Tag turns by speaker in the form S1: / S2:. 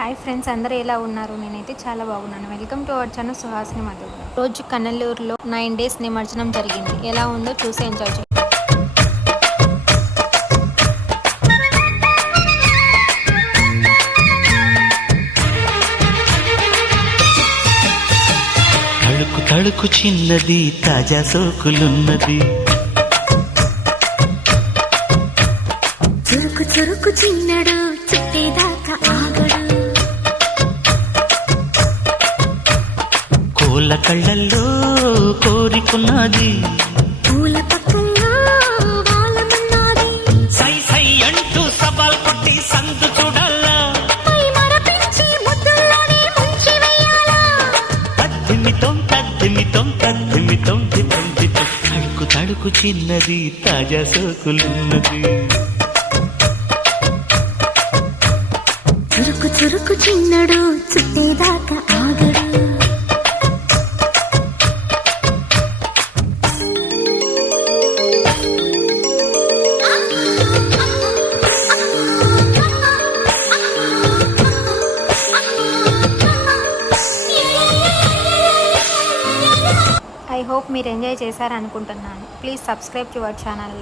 S1: Hi friends అందరూ ఎలా ఉన్నారు? నేనైతే చాలా బాగున్నాను. Welcome to our channel Suhasini Madhu రోజు కన్నెల్లూరులో నైన్ డేస్ నిమజ్జనం జరిగింది. ఎలా ఉందో చూసి ఎంజాయ్ చేయండి.
S2: తళుకు తళుకు చిన్నది తాజా సోకులున్నది.
S3: చురుకు చురుకు చిన్నడు చుట్టేదాకా
S2: కోళ్ళ కళ్ళల్లో కోరికున్నది.
S3: పూల
S2: సై సై అంటూ సవాల్ కొట్టి సందు చూడాలా. తద్దిమితం తద్దిమితం తద్దిమితం తడుకు తడుకు చిన్నది తాజా సోకులున్నది.
S3: చురుకు చురుకు చిన్నడు చుట్టేదాకా
S1: ఐ హోప్ మీరు enjoy చేశారనుకుంటున్నాను. Please subscribe to our channel